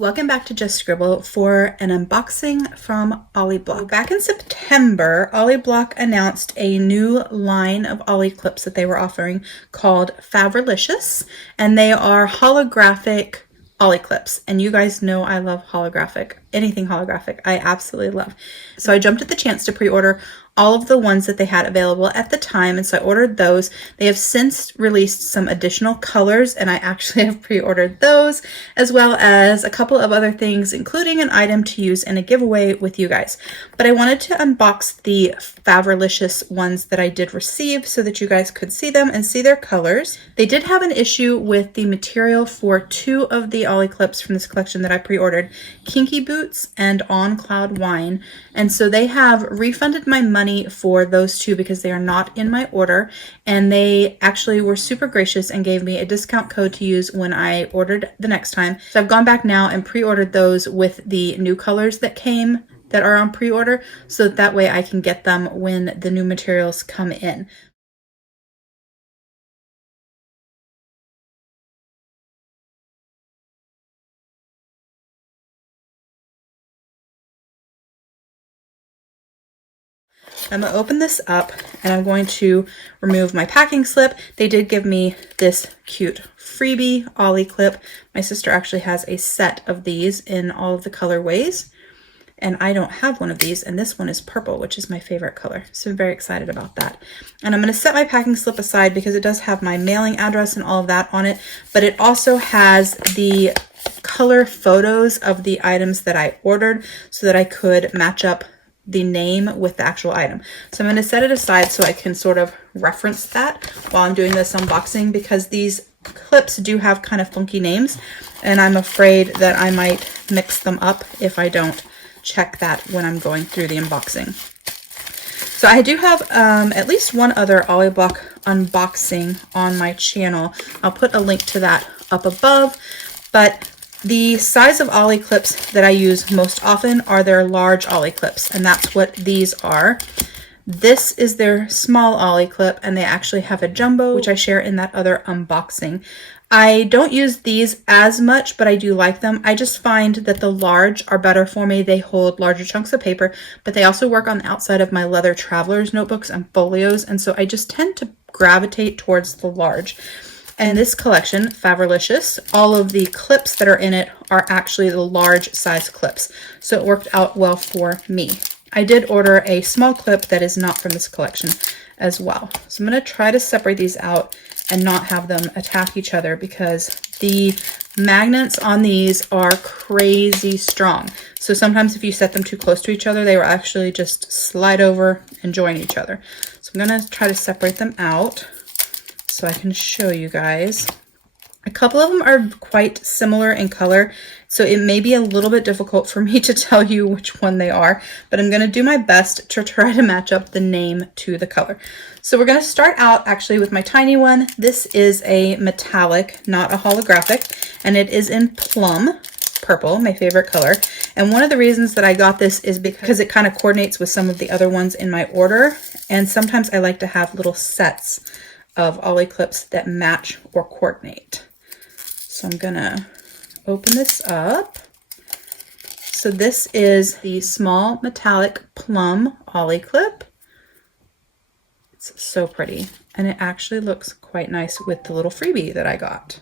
Welcome back to Just Scribble for an unboxing from OliBlock. Back in September, OliBlock announced a new line of OliClips that they were offering called Favralicious, and they are holographic OliClips. And you guys know I love holographic, anything holographic, I absolutely love. So I jumped at the chance to pre-order all of the ones that they had available at the time, and so I ordered those. They have since released some additional colors, and I actually have pre-ordered those, as well as a couple of other things, including an item to use in a giveaway with you guys. But I wanted to unbox the Favrilicious ones that I did receive so that you guys could see them and see their colors. They did have an issue with the material for two of the OliClips from this collection that I pre-ordered, Kinky Boots and On Cloud Wine, and so they have refunded my money for those two because they are not in my order, and they actually were super gracious and gave me a discount code to use when I ordered the next time. So I've gone back now and pre-ordered those with the new colors that came that are on pre-order, so that way I can get them when the new materials come in. I'm going to open this up and I'm going to remove my packing slip. They did give me this cute freebie OliClip. My sister actually has a set of these in all of the colorways, and I don't have one of these, and this one is purple, which is my favorite color. So I'm very excited about that. And I'm going to set my packing slip aside because it does have my mailing address and all of that on it, but it also has the color photos of the items that I ordered so that I could match up the name with the actual item. So I'm going to set it aside so I can sort of reference that while I'm doing this unboxing, because these clips do have kind of funky names, and I'm afraid that I might mix them up if I don't check that when I'm going through the unboxing. So I do have at least one other OliBlock unboxing on my channel. I'll put a link to that up above, but the size of OliClips that I use most often are their large OliClips, and that's what these are. This is their small OliClip, and they actually have a jumbo, which I share in that other unboxing. I don't use these as much, but I do like them. I just find that the large are better for me. They hold larger chunks of paper, but they also work on the outside of my leather traveler's notebooks and folios, and so I just tend to gravitate towards the large. And this collection, Favrilicious, all of the clips that are in it are actually the large size clips, so it worked out well for me. I did order a small clip that is not from this collection as well. So I'm going to try to separate these out and not have them attack each other, because the magnets on these are crazy strong. So sometimes if you set them too close to each other, they will actually just slide over and join each other. So I'm going to try to separate them out so I can show you guys. A couple of them are quite similar in color, so it may be a little bit difficult for me to tell you which one they are, but I'm going to do my best to try to match up the name to the color. So we're going to start out actually with my tiny one. This is a metallic, not a holographic, and it is in plum purple, my favorite color. And one of the reasons that I got this is because it kind of coordinates with some of the other ones in my order, and sometimes I like to have little sets of OliClips that match or coordinate. So I'm gonna open this up. So this is the small metallic plum OliClip. It's so pretty, and it actually looks quite nice with the little freebie that I got.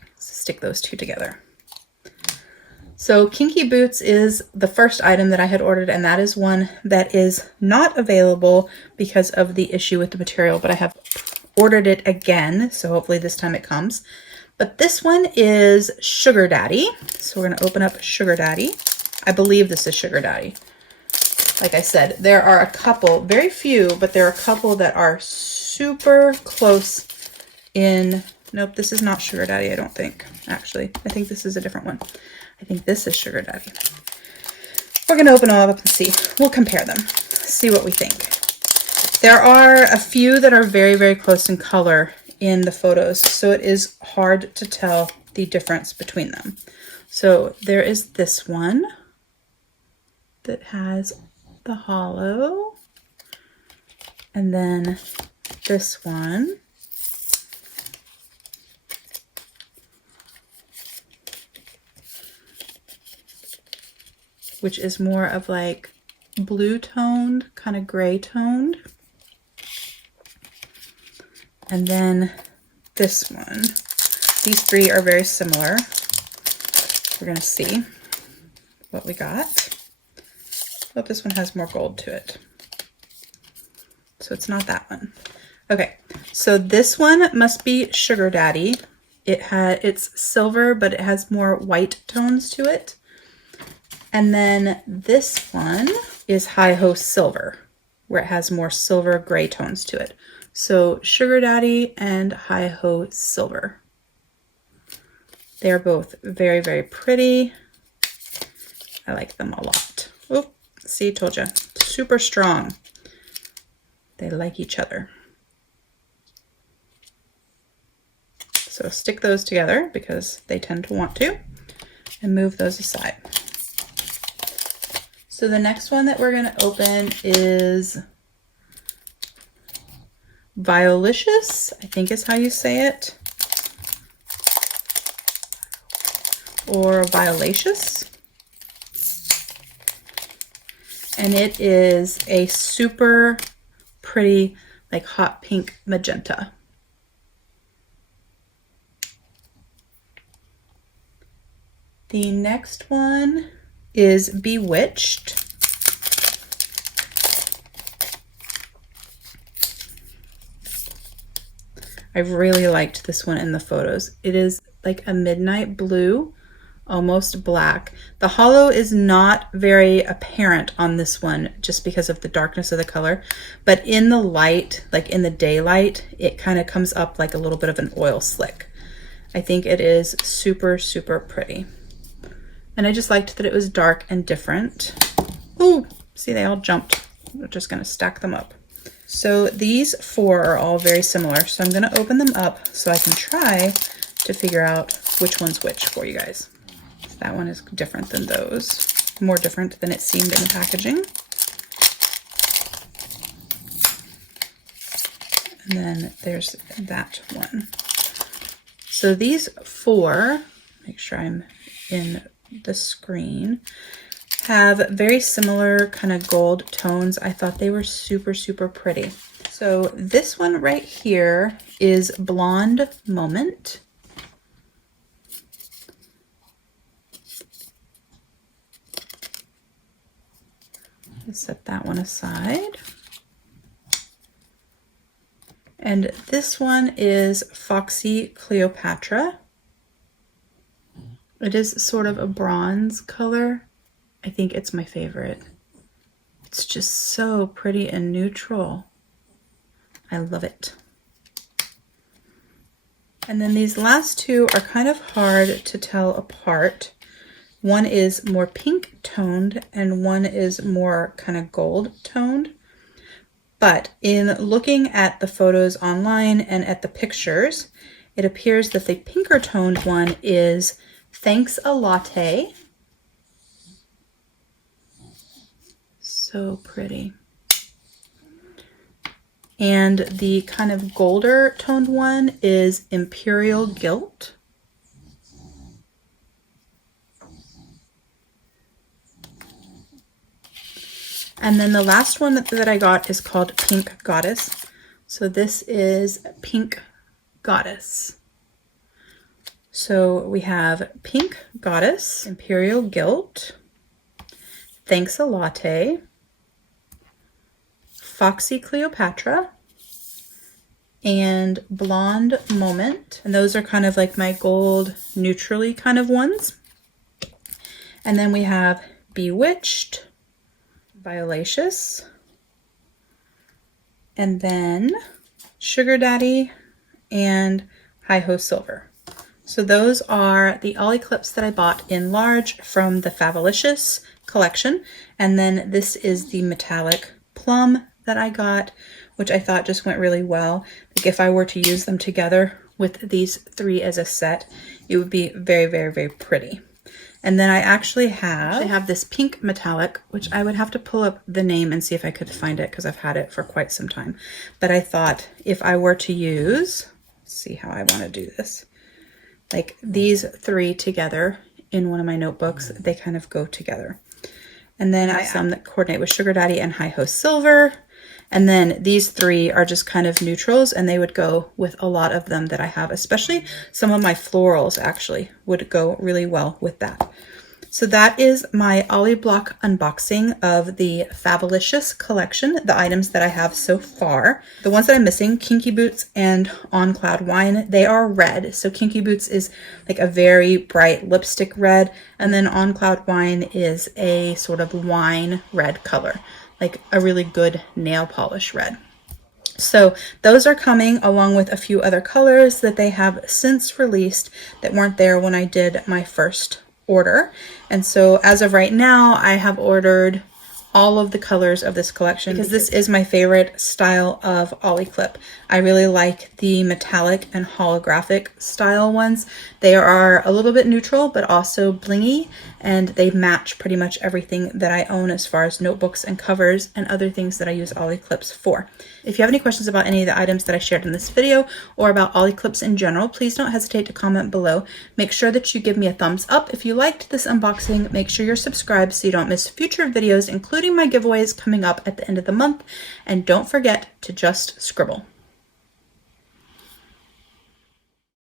Let's stick those two together. So Kinky Boots is the first item that I had ordered, and that is one that is not available because of the issue with the material, but I have ordered it again, so hopefully this time it comes. But this one is Sugar Daddy. So we're going to open up Sugar Daddy. I believe this is Sugar Daddy. Like I said, there are a couple, very few, but there are a couple that are super close in. Nope, this is not Sugar Daddy, I don't think. Actually, I think this is a different one. I think this is Sugar Daddy. We're going to open them up and see. We'll compare them, see what we think. There are a few that are very, very close in color in the photos, so it is hard to tell the difference between them. So there is this one that has the hollow, and then this one which is more of like blue toned, kind of gray toned. And then this one. These three are very similar. We're gonna see what we got. Oh, this one has more gold to it. So it's not that one. Okay, so this one must be Sugar Daddy. It's silver, but it has more white tones to it. And then this one is Hi Ho Silver, where it has more silver gray tones to it. So Sugar Daddy and Hi Ho Silver. They are both very, very pretty. I like them a lot. Oh, see, told you. Super strong. They like each other. So stick those together because they tend to want to, and move those aside. So the next one that we're going to open is Favralicious, I think is how you say it. Or Favralicious. And it is a super pretty, like hot pink magenta. The next one is Bewitched. I really liked this one in the photos. It is like a midnight blue, almost black. The hollow is not very apparent on this one just because of the darkness of the color, but in the light, like in the daylight, it kind of comes up like a little bit of an oil slick. I think it is super, super pretty. And I just liked that it was dark and different. Ooh, see, they all jumped. We're just gonna stack them up. So these four are all very similar. So I'm gonna open them up so I can try to figure out which one's which for you guys. That one is different than those, more different than it seemed in the packaging. And then there's that one. So these four, make sure I'm in the screen, have very similar kind of gold tones. I thought they were super, super pretty. So this one right here is Blonde Moment. Let's set that one aside. And this one is Foxy Cleopatra. It is sort of a bronze color. I think it's my favorite. It's just so pretty and neutral. I love it. And then these last two are kind of hard to tell apart. One is more pink toned and one is more kind of gold toned. But in looking at the photos online and at the pictures, it appears that the pinker toned one is Thanks a Latte. So pretty. And the kind of golder toned one is Imperial Guilt. And then the last one that I got is called Pink Goddess. So this is Pink Goddess. So we have Pink Goddess, Imperial Guilt, Thanks a Latte, Foxy Cleopatra, and Blonde Moment. And those are kind of like my gold neutrally kind of ones. And then we have Bewitched, Favralicious, and then Sugar Daddy and Hi Ho Silver. So those are the OliClips that I bought in large from the Favralicious collection. And then this is the metallic plum that I got, which I thought just went really well. Like if I were to use them together with these three as a set, it would be very, very, very pretty. And then I actually have this pink metallic, which I would have to pull up the name and see if I could find it because I've had it for quite some time. But I thought if I were to use, let's see how I want to do this, like these three together in one of my notebooks, they kind of go together. And then I have some that coordinate with Sugar Daddy and Hi Ho Silver. And then these three are just kind of neutrals, and they would go with a lot of them that I have, especially some of my florals actually would go really well with that. So that is my OliBlock unboxing of the Favralicious collection, the items that I have so far. The ones that I'm missing, Kinky Boots and On Cloud Wine, they are red. So Kinky Boots is like a very bright lipstick red, and then On Cloud Wine is a sort of wine red color, like a really good nail polish red. So those are coming along with a few other colors that they have since released that weren't there when I did my first order. And so as of right now, I have ordered all of the colors of this collection because this is my favorite style of OliClip. I really like the metallic and holographic style ones. They are a little bit neutral, but also blingy, and they match pretty much everything that I own as far as notebooks and covers and other things that I use OliClips for. If you have any questions about any of the items that I shared in this video or about OliClips in general, please don't hesitate to comment below. Make sure that you give me a thumbs up if you liked this unboxing. Make sure you're subscribed so you don't miss future videos, including my giveaways coming up at the end of the month. And don't forget to just scribble.